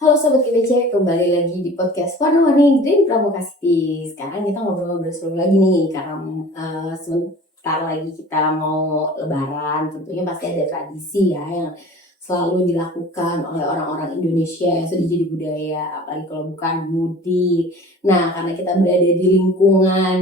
Halo Sobat GBC, kembali lagi di podcast Warna-Warni Green Pramuka City. Sekarang kita ngobrol-ngobrol seru lagi nih, karena sebentar lagi kita mau lebaran. Tentunya pasti ada tradisi ya yang selalu dilakukan oleh orang-orang Indonesia yang sudah jadi budaya, apalagi kalau bukan mudik. Nah, karena kita berada di lingkungan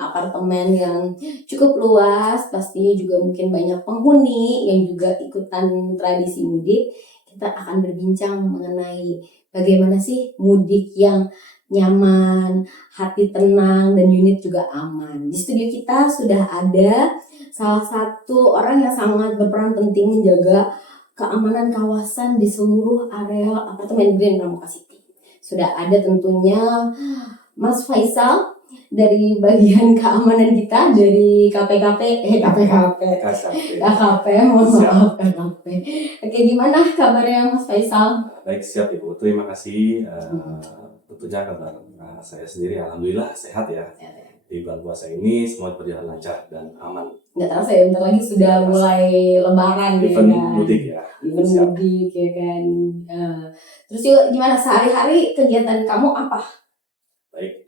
apartemen yang cukup luas, pastinya juga mungkin banyak penghuni yang juga ikutan tradisi mudik. Kita akan berbincang mengenai bagaimana sih mudik yang nyaman, hati tenang, dan unit juga aman. Di studio kita sudah ada salah satu orang yang sangat berperan penting menjaga keamanan kawasan di seluruh area apartemen Green Pramuka City. Sudah ada tentunya Mas Faisal dari bagian keamanan kita dari KPKP, mohon maaf KKP. Oke, gimana kabarnya Mas Faisal? Baik, siap Ibu. Terima kasih. Tentunya kabar saya sendiri alhamdulillah sehat ya. Di bulan puasa ini semua berjalan lancar dan aman. Nggak terasa ya, bentar lagi sudah mulai lebaran ya Event kan? mudik ya. Event mudik ya kan. Terus yuk, gimana sehari-hari kegiatan kamu apa? Baik,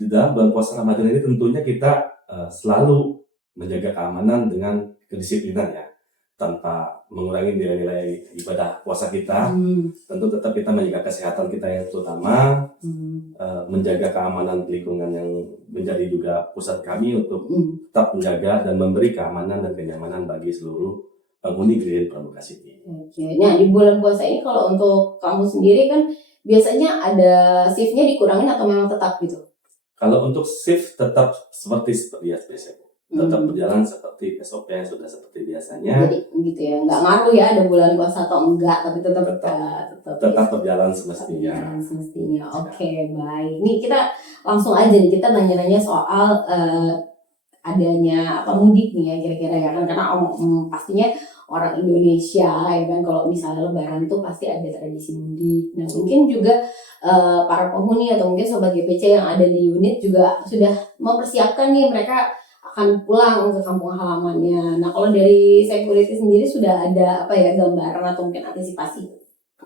di dalam bulan puasa Ramadan ini tentunya kita selalu menjaga keamanan dengan kedisiplinan ya, tanpa mengurangi nilai-nilai ibadah puasa kita. Tentu tetap kita menjaga kesehatan kita yang terutama, menjaga keamanan lingkungan yang menjadi juga pusat kami untuk tetap menjaga dan memberi keamanan dan kenyamanan bagi seluruh penghuni Green Pramuka City. Oke, nah di bulan puasa ini kalau untuk kamu sendiri kan biasanya ada shiftnya dikurangin atau memang tetap gitu? Kalau untuk shift tetap seperti biasa, tetap berjalan seperti SOP yang sudah seperti biasanya. Jadi gitu ya, nggak ngaruh ya ada bulan puasa atau enggak, tapi tetap berjalan semestinya. Oke, baik. Nih kita langsung aja nih, kita nanya-nanya soal adanya apa mudik nih ya kira-kira ya kan, karena pastinya orang Indonesia ya kan kalau misalnya lebaran tuh pasti ada tradisi mudik. Nah mungkin juga para penghuni atau mungkin sobat GPC yang ada di unit juga sudah mempersiapkan nih, mereka akan pulang ke kampung halamannya. Nah kalau dari security sendiri sudah ada apa ya gambaran atau mungkin antisipasi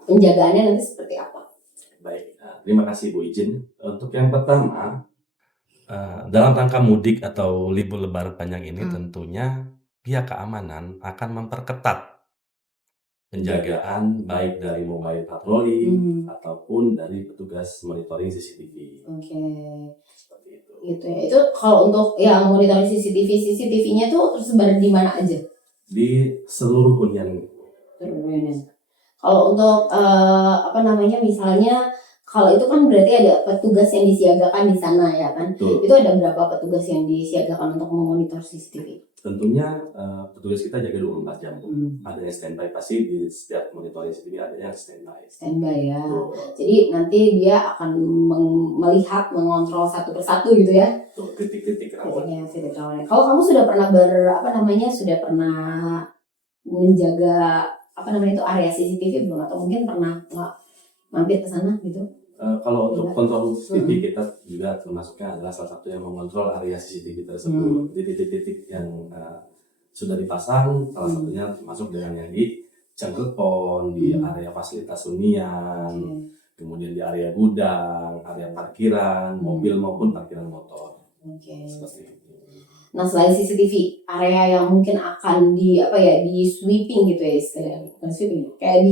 penjagaannya nanti seperti apa? Baik, terima kasih Bu Ijin. Untuk yang pertama, dalam rangka mudik atau libur lebaran panjang ini tentunya pihak keamanan akan memperketat penjagaan baik dari mobile patroli ataupun dari petugas monitoring CCTV. Oke. Seperti itu. Gitu ya. Itu kalau untuk yang monitoring CCTV-nya tuh tersebar di mana aja? Di seluruh hunian. Kalau untuk misalnya kalau itu kan berarti ada petugas yang disiagakan di sana ya kan? Betul. Itu ada berapa petugas yang disiagakan untuk memonitor CCTV? Tentunya petugas kita jaga 24 jam. Ada yang standby, pasti di setiap monitoring CCTV ada yang standby. Standby ya. Betul. Jadi nanti dia akan melihat, mengontrol satu persatu gitu ya? Tuh, titik-titik rawan. Titik rawan. Kalau kamu sudah pernah sudah pernah menjaga itu area CCTV belum, atau mungkin pernah mampir ke sana gitu? Kalau untuk kontrol CCTV kita juga termasuknya adalah salah satu yang mengontrol area CCTV tersebut. Di titik-titik yang sudah dipasang, salah satunya termasuk dengan yang di Cengkelpon, di area fasilitas hunian, kemudian di area gudang, area parkiran, mobil maupun parkiran motor. Seperti itu. Nah selain CCTV, area yang mungkin akan di sweeping gitu ya istilahnya, bukan sweeping, kayak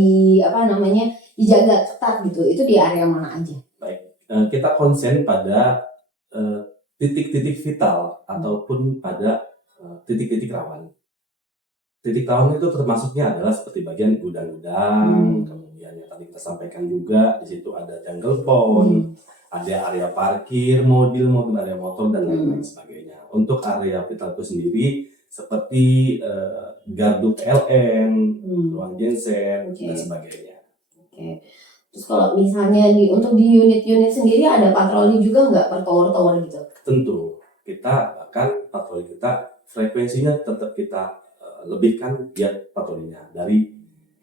dijaga ketat gitu, itu di area mana aja? Baik, kita konsen pada titik-titik vital ataupun pada titik-titik rawan. Titik rawan itu termasuknya adalah seperti bagian gudang-gudang, kemudian yang tadi kita sampaikan juga di situ ada jungle pond, ada area parkir mobil maupun area motor dan lain-lain sebagainya. Untuk area vital itu sendiri seperti gardu PLN, ruang genset dan sebagainya. Terus kalau misalnya untuk di unit-unit sendiri ada patroli juga nggak per tower-tower gitu? Tentu, kita akan patroli kita frekuensinya tetap kita lebihkan dia patrolinya dari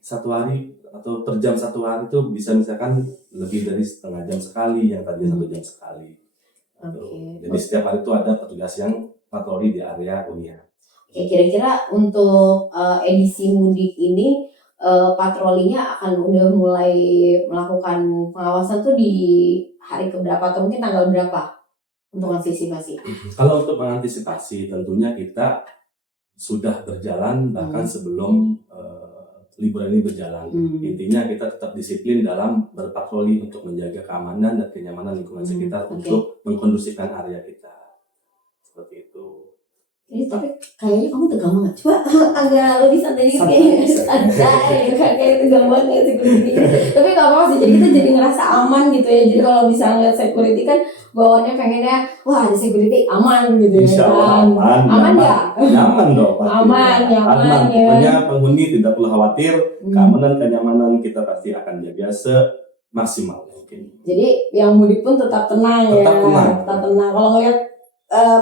satu hari atau per jam satu hari itu bisa misalkan lebih dari setengah jam sekali, yang tadinya 1 jam sekali. Jadi setiap hari itu ada petugas yang patroli di area hunian. Kira-kira untuk edisi mudik ini patrolinya akan udah mulai melakukan pengawasan tuh di hari keberapa atau mungkin tanggal berapa untuk antisipasi? Kalau untuk mengantisipasi tentunya kita sudah berjalan bahkan sebelum liburan ini berjalan. Intinya kita tetap disiplin dalam berpatroli untuk menjaga keamanan dan kenyamanan lingkungan sekitar untuk mengkondusifkan area kita. Seperti itu. Ini tapi kayaknya kamu tegang banget. Coba agak lebih santai dikit kayaknya. Santai, kayak tegang banget ngeliat security. Tapi gak apa-apa sih, jadi kita jadi ngerasa aman gitu ya. Jadi kalau bisa ngeliat security kan bawaannya pengennya, wah ada security aman gitu ya. Insya Allah aman. Aman nggak? Nyaman dong. Aman, nyaman ya. Pokoknya penghuni tidak perlu khawatir, keamanan kenyamanan kita pasti akan jaga semaksimal mungkin. Jadi yang mudik pun tetap tenang ya. Tetap tenang. Kalau ngeliat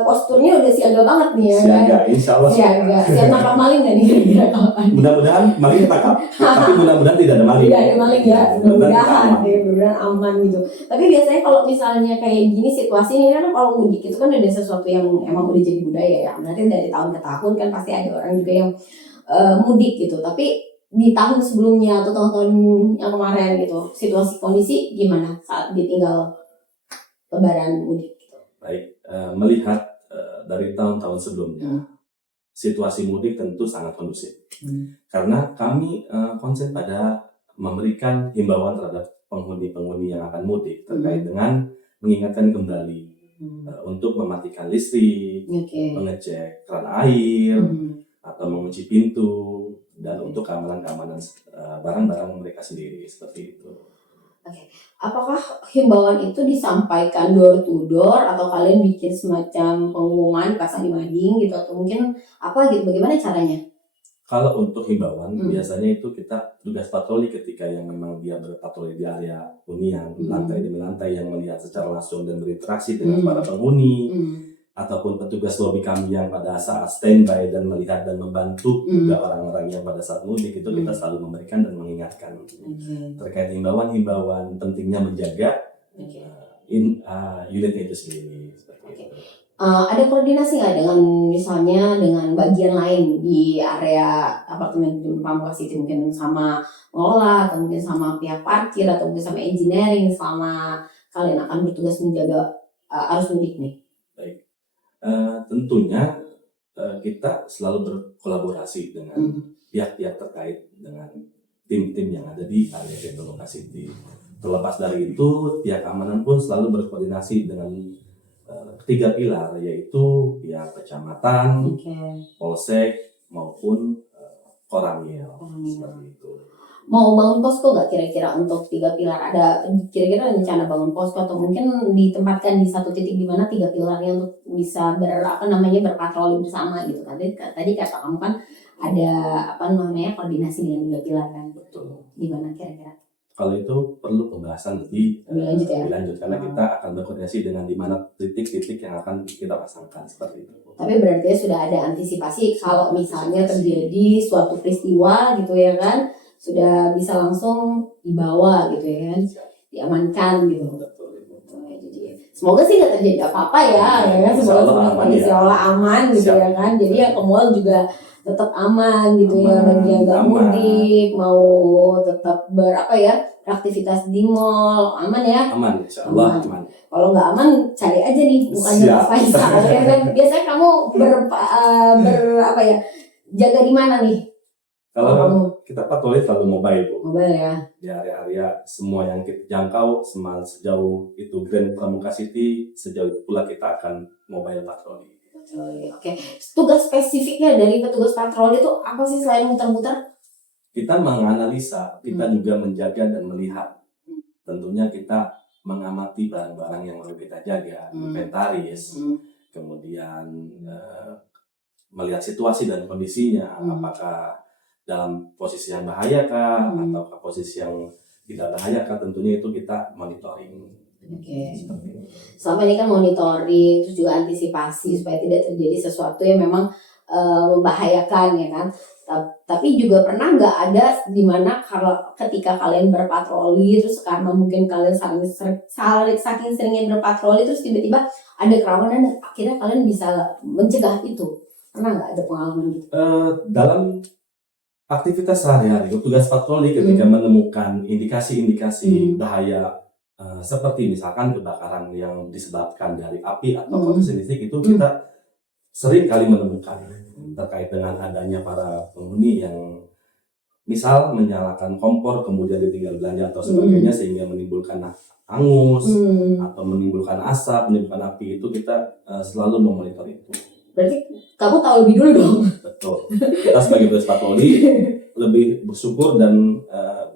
posturnya udah siaga banget nih ya. Siaga, insya Allah siaga. Siap nangkap maling nggak nih kira-kira kapan? Mudah-mudahan maling tangkap, tapi mudah-mudahan tidak ada maling. Tidak ada maling ya, mudah-mudahan aman gitu. Tapi biasanya kalau misalnya kayak gini situasi ini kan kalau mudik itu kan ada sesuatu yang emang udah jadi budaya ya. Berarti dari tahun ke tahun kan pasti ada orang juga yang mudik gitu. Tapi di tahun sebelumnya atau tahun-tahun yang kemarin gitu, situasi kondisi gimana saat ditinggal lebaran mudik? Baik, melihat dari tahun-tahun sebelumnya, situasi mudik tentu sangat kondusif. Karena kami konsen pada memberikan himbauan terhadap penghuni-penghuni yang akan mudik terkait dengan mengingatkan kembali untuk mematikan listrik, mengecek keran air, atau mengunci pintu, dan untuk keamanan-keamanan barang-barang mereka sendiri, seperti itu. Oke. Apakah himbauan itu disampaikan door to door atau kalian bikin semacam pengumuman pasang di mading gitu atau mungkin apa gitu, bagaimana caranya? Kalau untuk himbauan biasanya itu kita tugas patroli ketika yang memang dia berpatroli di area hunian lantai demi lantai yang melihat secara langsung dan berinteraksi dengan para penghuni ataupun petugas lobi kami yang pada saat standby dan melihat dan membantu juga orang-orang yang pada saat mudik itu kita selalu memberikan dan mengingatkan terkait himbauan pentingnya menjaga unit itu sendiri. Ada koordinasi nggak dengan misalnya dengan bagian lain di area apartemen Pramuka City, mungkin sama pengelola atau mungkin sama pihak parkir atau mungkin sama engineering selama kalian akan bertugas menjaga arus mudik nih? Baik. Tentunya kita selalu berkolaborasi dengan pihak-pihak terkait dengan tim-tim yang ada di area Pramuka City. Terlepas dari itu, pihak keamanan pun selalu berkoordinasi dengan ketiga pilar, yaitu pihak kecamatan, polsek maupun Koramil, seperti itu. Mau bangun posko nggak kira-kira untuk tiga pilar? Ada kira-kira rencana bangun posko atau mungkin ditempatkan di satu titik di mana tiga pilarnya untuk bisa berpatroli bersama gitu kan? Tadi kata kamu kan ada koordinasi dengan tiga pilar kan? Betul. Gimana kira-kira? Kalau itu perlu pembahasan lebih lanjut karena kita akan berkoordinasi dengan di mana titik-titik yang akan kita pasangkan seperti itu. Tapi berarti sudah ada antisipasi kalau misalnya terjadi suatu peristiwa gitu ya kan, sudah bisa langsung dibawa gitu ya kan, diamankan gitu. Jadi semoga sih nggak terjadi apa-apa ya kan, semoga kondisi aman gitu ya kan. Jadi yang ke mall juga tetap aman gitu ya, bagi yang nggak mudik mau tetap beraktivitas di mall aman ya. Aman, insya Allah aman. Kalau nggak aman cari aja nih bukannya Pak Faisal ya kan. Biasanya kamu jaga di mana nih? Kalau kita patroli selalu mobile Bu. Mobile ya. Di area-area semua yang kita jangkau sejauh itu Grand Pramuka City, sejauh itu pula kita akan mobile patroli. Oke. Tugas spesifiknya dari petugas patroli itu apa sih selain muter-muter? Kita menganalisa, kita juga menjaga dan melihat. Tentunya kita mengamati barang-barang yang perlu kita jaga, inventaris, kemudian melihat situasi dan kondisinya, apakah dalam posisi yang bahayakah atau posisi yang tidak bahayakah, tentunya itu kita monitoring. Oke. Selama ini kan monitoring, terus juga antisipasi supaya tidak terjadi sesuatu yang memang membahayakan ya kan. Tapi juga pernah nggak ada di mana ketika kalian berpatroli terus karena mungkin kalian saking seringnya berpatroli terus tiba-tiba ada kerawanan dan akhirnya kalian bisa mencegah itu? Pernah nggak ada pengalaman gitu? Dalam aktivitas sehari-hari, petugas patroli ketika menemukan indikasi-indikasi bahaya seperti misalkan kebakaran yang disebabkan dari api atau fotosintetik, itu kita sering kali menemukan terkait dengan adanya para penghuni yang misal menyalakan kompor kemudian ditinggal belanja atau sebagainya sehingga menimbulkan hangus atau menimbulkan asap, menimbulkan api. Itu kita selalu memonitor itu. Berarti kamu tahu lebih dulu dong. Betul. Kita sebagai petugas patroli lebih bersyukur dan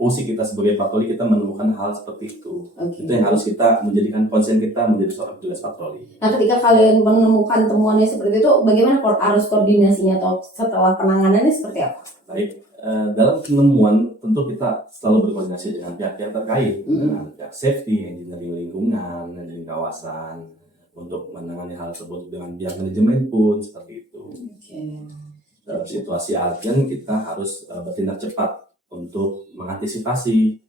fungsi kita sebagai patroli kita menemukan hal seperti itu. Okay. Itu yang harus kita menjadikan konsen kita menjadi seorang petugas patroli. Nah, ketika kalian menemukan temuannya seperti itu, bagaimana arus koordinasinya atau setelah penanganannya seperti apa? Baik, dalam penemuan tentu kita selalu berkoordinasi dengan pihak-pihak terkait, dengan pihak safety, engineering lingkungan, engineering kawasan, untuk menangani hal tersebut dengan pihak manajemen pun seperti itu. Okay. Dalam situasi urgent kita harus bertindak cepat untuk mengantisipasi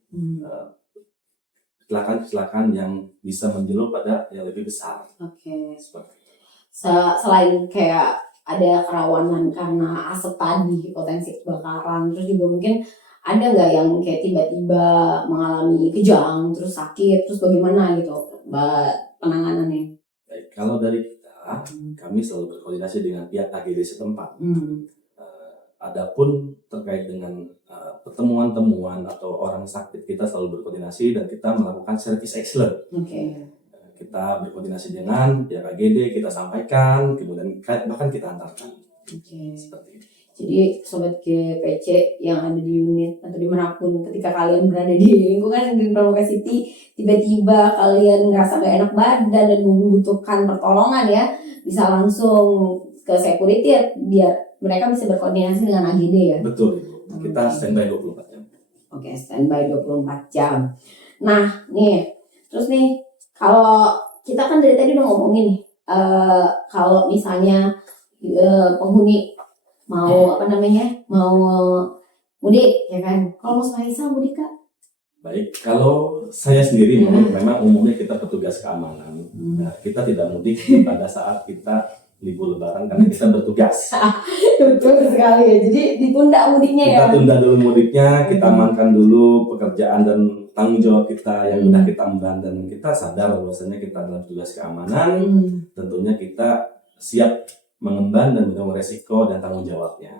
kecelakaan-kecelakaan yang bisa menjelup pada yang lebih besar. Oke. Seperti itu. Selain kayak ada kerawanan karena asap tadi, potensi kebakaran, terus juga mungkin ada nggak yang kayak tiba-tiba mengalami kejang, terus sakit, terus bagaimana gitu penanganannya? Baik, kalau dari kita, kami selalu berkoordinasi dengan pihak AGD setempat. Adapun terkait dengan pertemuan-temuan atau orang sakit, kita selalu berkoordinasi dan kita melakukan service excellence. Kita berkoordinasi dengan pihak AGD, kita sampaikan, kemudian bahkan kita antarkan. Seperti itu. Jadi sobat GPC yang ada di unit atau dimanapun, ketika kalian berada di lingkungan di Pramuka City, tiba-tiba kalian ngerasa gak enak badan dan membutuhkan pertolongan ya, bisa langsung ke security ya, biar mereka bisa berkoordinasi dengan AGD ya. Betul, kita standby 24 jam. Oke, standby 24 jam. Nah nih, terus nih kalau kita kan dari tadi udah ngomongin nih, kalau misalnya penghuni mau mau mudik ya kan, kalau Mas Faisal mudik Kak? Baik, kalau saya sendiri memang umumnya kita petugas keamanan. Nah, kita tidak mudik pada saat kita libur lebaran karena kita bertugas. Betul sekali ya, jadi ditunda mudiknya ya. Kita tunda dulu mudiknya, kita amankan dulu pekerjaan dan tanggung jawab kita yang sudah kita emban, dan kita sadar bahwasanya kita adalah petugas keamanan. Tentunya kita siap mengemban dan menanggung resiko dan tanggung jawabnya.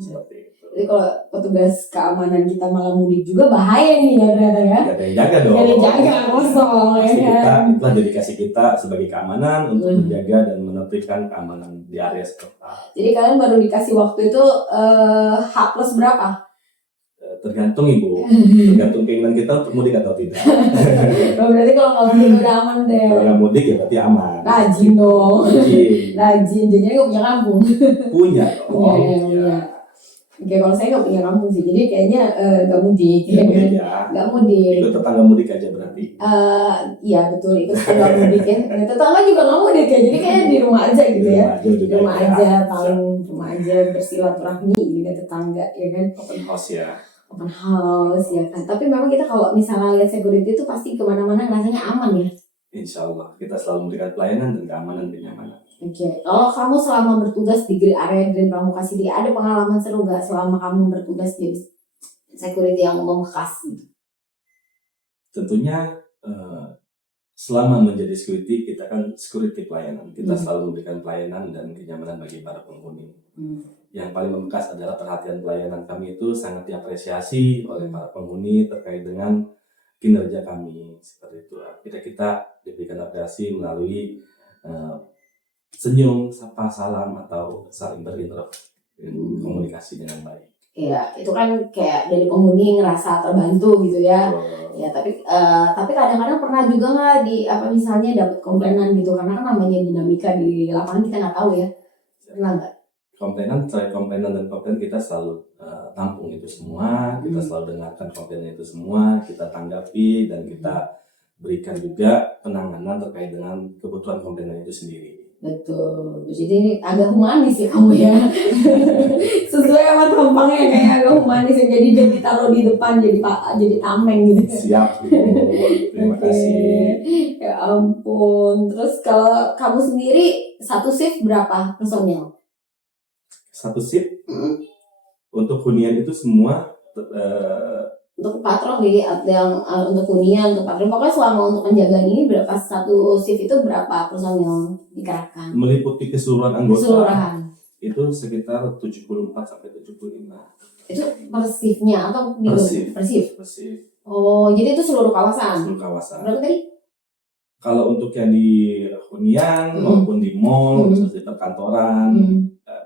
Seperti itu. Jadi kalau petugas keamanan kita malah mudik juga bahaya nih ya ternyata ya. Gak ada yang jaga dong. Gak ada yang jaga, kosong ya kan. Itulah dedikasi kita sebagai keamanan untuk menjaga dan menertibkan keamanan di area sekitar. Jadi kalian baru dikasih waktu itu H plus berapa? Tergantung Ibu, tergantung keinginan kita untuk mudik atau tidak. Berarti kalau nggak mudik udah aman deh. Kalau nggak mudik ya berarti aman. Rajin dong. Rajin, jadinya nggak punya kampung. Punya dong. Punya. Oke, kalau saya nggak punya kampung sih, jadi kayaknya nggak mudik. Nggak mudik. Ikut tetangga mudik aja berarti. Iya betul, ikut tetangga mudik ya. Tetangga juga nggak mudik ya, jadi kayak di rumah aja gitu ya. Di rumah aja, paling rumah aja bersilaturahmi dengan tetangga ya kan. Open house ya. Open house ya kan. Tapi memang kita kalau misalnya lihat security itu pasti kemana-mana rasanya aman ya. Insya Allah kita selalu memberikan pelayanan dan keamanan dan kenyamanan. Oke, kalau kamu selama bertugas di area Grand Pramuka City, ada pengalaman seru gak selama kamu bertugas di security yang membekas? Tentunya selama menjadi security, kita kan security pelayanan. Kita selalu memberikan pelayanan dan kenyamanan bagi para penghuni. Yang paling membekas adalah perhatian pelayanan kami itu sangat diapresiasi oleh para penghuni terkait dengan kinerja kami. Seperti itu. Kita diberikan apresiasi melalui senyum, sapa, salam, atau saling berkomunikasi dengan baik. Iya, itu kan kayak dari penghuni ngerasa terbantu gitu ya. Ya, tapi kadang-kadang pernah juga nggak misalnya dapat komplainan gitu, karena kan namanya dinamika di lapangan kita nggak tahu ya. Pernah nggak? Komplainan dan komplain kita selalu tampung itu semua, kita selalu dengarkan komplainan itu semua, kita tanggapi dan kita berikan juga penanganan terkait dengan kebutuhan komplainan itu sendiri. Betul, jadi ini agak humanis ya kamu ya. Sesuai sama tampangnya kayak agak humanis ya, jadi ditaruh di depan jadi tameng gitu. Siap, terima kasih. Ya ampun, terus kalau kamu sendiri satu shift berapa personil? Satu shift? Untuk hunian itu semua untuk patroli yang untuk hunian, untuk patroli, pokoknya selama untuk penjagaan ini berapa satu shift itu berapa personil dikerahkan? meliputi keseluruhan anggota Keseluruhan. itu sekitar 74 sampai 75. Itu per shiftnya atau Per shift. per shift? Per shift. Oh, jadi itu seluruh kawasan. Seluruh kawasan. Berapa tadi? Kalau untuk yang di hunian maupun di mall, di perkantoran,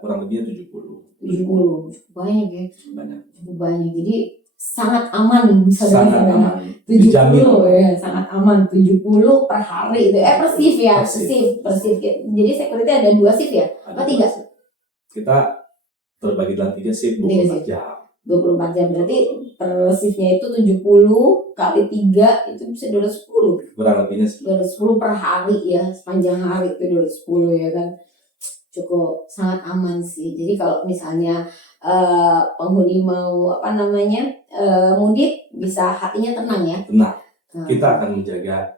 kurang lebihnya 70. 70. Cukup banyak ya. Banyak. Cukup banyak. Jadi sangat aman Sangat saudara-saudara. aman. 70 Dijamin. ya, sangat aman. 70 per hari itu. Per shift ya, Per shift. per shift. Jadi security ada 2 shift ya? Apa 3? Kita terbagi dalam 3 shift 24 jam. 24 jam berarti per shiftnya itu 70 kali 3 itu bisa 210. Kurang lebihnya 210 per hari ya, sepanjang hari itu 210 ya kan. Cukup sangat aman sih. Jadi kalau misalnya penghuni mau mudik bisa hatinya tenang ya. tenang. Kita akan menjaga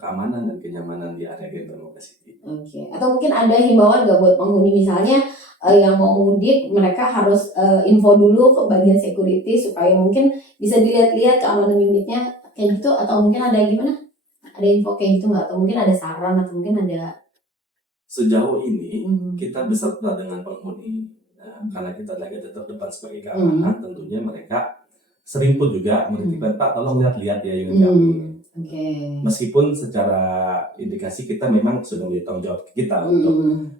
keamanan dan kenyamanan di area Grand Pramuka City. Oke. Atau mungkin ada himbauan nggak buat penghuni misalnya yang mau mudik, mereka harus info dulu ke bagian security supaya mungkin bisa dilihat-lihat keamanan unitnya kayak gitu, atau mungkin ada gimana? Ada info kayak gitu nggak? Atau mungkin ada saran atau mungkin ada. Sejauh ini kita beserta dengan penghuni, karena kita lagi terdepan sebagai keamanan, tentunya mereka sering pun juga menitipkan, Pak tolong lihat-lihat ya unit kami. Meskipun secara indikasi kita memang sudah menjadi tanggung jawab kita untuk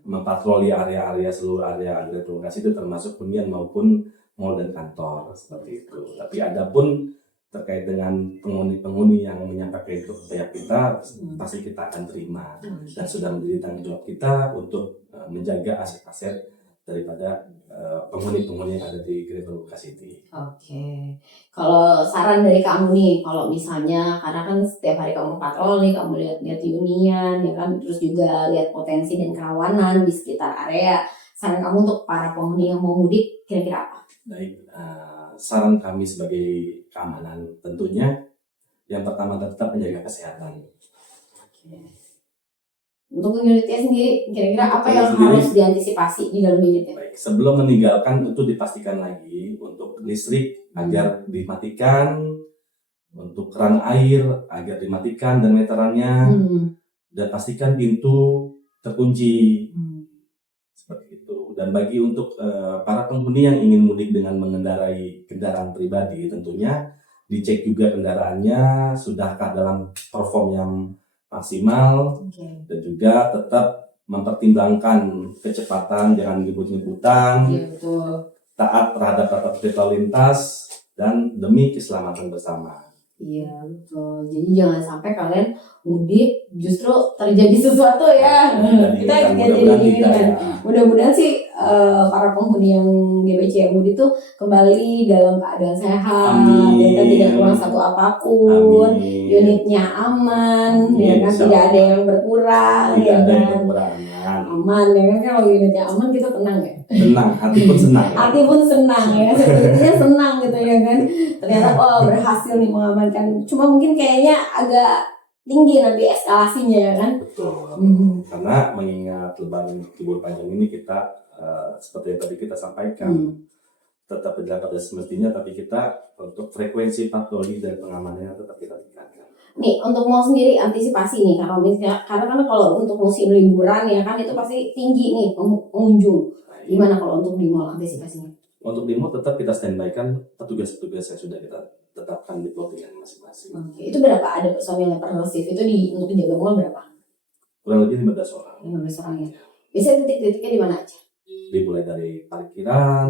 mempatroli area-area seluruh area lokasi itu termasuk hunian maupun mall dan kantor seperti itu. Tapi ada pun terkait dengan penghuni-penghuni yang menyampaikan itu ke pihak kita, pasti kita akan terima dan sudah menjadi tanggung jawab kita untuk menjaga aset-aset daripada penghuni-penghuni yang ada di Grand Pramuka City. Oke. Kalau saran dari kamu nih, kalau misalnya karena kan setiap hari kamu patroli, kamu lihat hunian, ya kan, terus juga lihat potensi dan kerawanan di sekitar area. Saran kamu untuk para penghuni yang mau mudik kira-kira apa? Baik, saran kami sebagai keamanan tentunya yang pertama tetap menjaga kesehatan. Untuk unitnya sendiri, kira-kira apa yang harus diantisipasi di dalam unitnya? Baik, sebelum meninggalkan itu dipastikan lagi untuk listrik agar dimatikan, untuk keran air agar dimatikan dan meterannya, dan pastikan pintu terkunci. Seperti itu. Dan bagi untuk para penghuni yang ingin mudik dengan mengendarai kendaraan pribadi, tentunya dicek juga kendaraannya sudahkah dalam perform yang maksimal, dan juga tetap mempertimbangkan kecepatan, jangan ngebut-ngebutan, taat terhadap tata tertib lintas, dan demi keselamatan bersama. Iya betul. Jadi jangan sampai kalian mudik justru terjadi sesuatu ya. Kita jadi kan. Mudah-mudahan sih para penghuni yang GBC yang mudik tuh kembali dalam keadaan sehat, ya kan, tidak kurang satu apapun, unitnya aman, ya kan, tidak ada yang berkurang, ya kan, aman, ya kan. Kalau unitnya aman kita tenang ya. Tenang, hati pun senang. Hati pun senang ya, sepertinya senang gitu ya kan. Ternyata berhasil nih mengamankan. Cuma mungkin kayaknya agak tinggi nanti eskalasinya ya kan. Betul. Karena mengingat lebaran libur panjang ini kita seperti yang tadi kita sampaikan, tetap berjalan pada semestinya, tapi kita untuk frekuensi patroli dan pengamanannya tetap kita tingkatkan. Nih untuk mall sendiri antisipasi nih, karena kan kalau untuk musim liburan ya kan itu pasti tinggi nih pengunjung. Gimana kalau untuk di mall antisipasinya? Untuk di mall tetap kita standby-kan petugas-petugas yang sudah kita tetapkan di plottingan masing-masing. Itu berapa ada personilnya per shift itu untuk menjaga mall berapa? Kurang lebih 15 orang. 15 orang ya. Biasanya titik-titiknya di mana aja? Dimulai dari parkiran,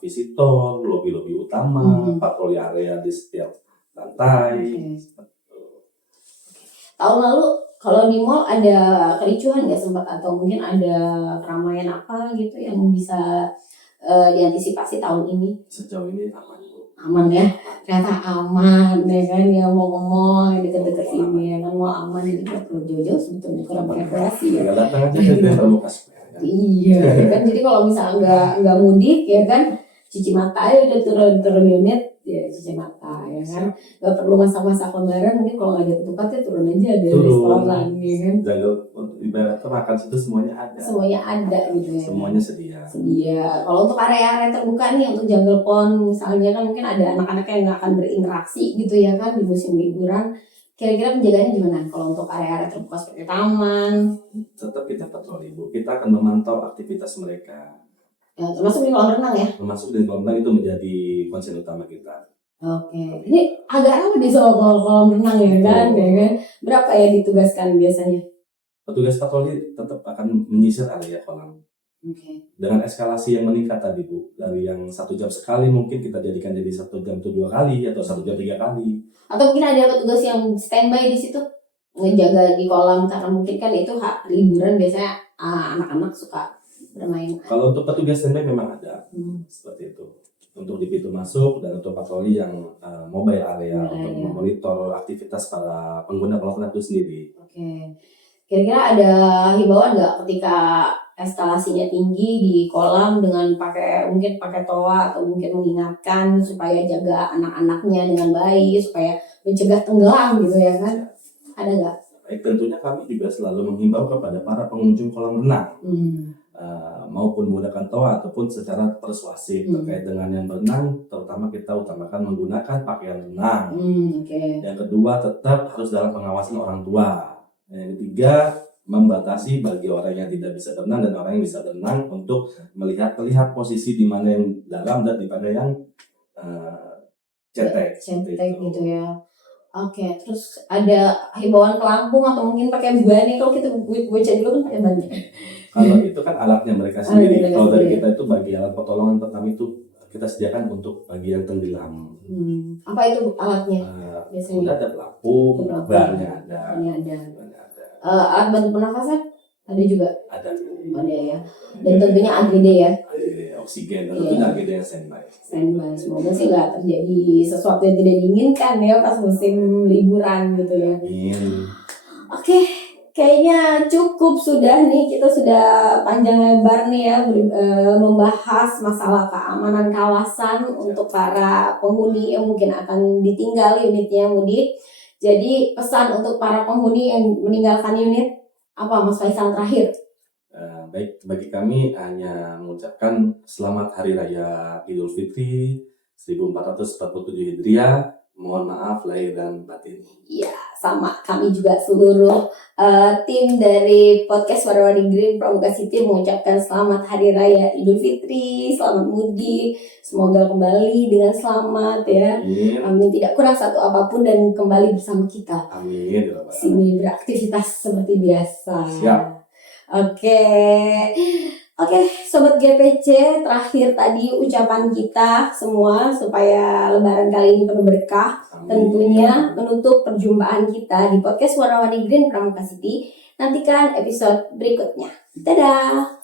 visitor, lobi-lobi utama, patroli area di setiap lantai. Tahun lalu kalau di mall ada kericuhan nggak sempat, atau mungkin ada keramaian apa gitu yang bisa diantisipasi tahun ini? Sejauh ini aman. Aman ya, ternyata aman ya kan, ya mau ngomong deket-deket sini ya kan, mau aman gitu, perlu jauh-jauh sebetulnya kurang preparasi ya. Datang aja ke Pramuka. Iya kan, jadi kalau misalnya nggak mudik ya kan, cuci mata aja udah turun unit, ya cuci mata ya kan. Gak perlu masak-masak lebaran, mungkin kalau nggak ada ketupat ya turun aja dari Turun. restoran ya kan. Jaga ibaratnya makan situ semuanya ada. Semuanya ada gitu ya. Semuanya sedia. Kalau untuk area-area terbuka nih, untuk jungle pond misalnya kan mungkin ada anak-anak yang nggak akan berinteraksi gitu ya kan di musim liburan. Kira-kira penjagaannya gimana kalau untuk area-area terbuka seperti taman? Tetap kita patroli Bu. Kita akan memantau aktivitas mereka. Ya, termasuk di kolam renang ya? Termasuk di kolam renang itu menjadi konsen utama kita. Oke. Ini agak apa di soal kolam renang ya kan? Ya kan? Berapa ya ditugaskan biasanya? Petugas patroli tetap akan menyisir area kolam. Oke. Dengan eskalasi yang meningkat tadi Bu, dari yang 1 jam sekali mungkin kita jadikan jadi 1 jam itu 2 kali atau 1 jam 3 kali. Atau mungkin ada petugas yang standby di situ ngejaga di kolam, karena mungkin kan itu liburan biasanya anak-anak suka bermain. Kalau untuk petugas standby memang ada seperti itu untuk di pintu masuk dan untuk patroli yang mobile area untuk memonitor aktivitas para pengguna kolam renang itu sendiri. Oke. Kira-kira ada himbauan nggak ketika eskalasinya tinggi di kolam dengan mungkin pakai toa atau mungkin mengingatkan supaya jaga anak-anaknya dengan baik, supaya mencegah tenggelam gitu ya kan? Ada nggak? Baik, tentunya kami juga selalu menghimbau kepada para pengunjung kolam renang maupun menggunakan toa ataupun secara persuasif terkait dengan yang berenang, terutama kita utamakan menggunakan pakaian renang. Yang kedua, tetap harus dalam pengawasan orang tua. Yang ketiga, membatasi bagi orang yang tidak bisa berenang dan orang yang bisa berenang untuk melihat posisi di mana yang dalam dan di mana yang cetek gitu ya. Oke, terus ada himbauan ke Lampung atau mungkin pakai ban. Kalau kita bocah dulu kan pakai ban. Kalau itu kan alatnya mereka sendiri. Kalau dari kita itu bagi alat pertolongan pertama itu kita sediakan untuk bagi yang tenggelam. Apa itu alatnya? Biasanya ada pelampung, bannya ada. Alat bantu pernafasan ada juga. Ada ya. Dan tentunya AGD ya. Oksigen, tentunya AGD yang standby. Semoga sih nggak terjadi sesuatu yang tidak diinginkan ya pas musim liburan gitu ya. Oke, kayaknya cukup sudah nih, kita sudah panjang lebar nih ya membahas masalah keamanan kawasan untuk para penghuni yang mungkin akan ditinggal unitnya mudik. Jadi pesan untuk para penghuni yang meninggalkan unit apa Mas Faisal terakhir? Baik, bagi kami hanya mengucapkan selamat Hari Raya Idul Fitri 1447 Hijriah. Mohon maaf lahir dan batin. Iya, sama kami juga seluruh tim dari podcast Warna-Warni Green Pramuka City mengucapkan selamat Hari Raya Idul Fitri, selamat mudik, semoga kembali dengan selamat ya. Amin. Tidak kurang satu apapun dan kembali bersama kita. Amin. Sini beraktivitas seperti biasa. Siap. Oke, Sobat GPC, terakhir tadi ucapan kita semua supaya lebaran kali ini penuh berkah. Tentunya menutup perjumpaan kita di podcast Warna-Warni Green Pramuka City. Nantikan episode berikutnya. Dadah!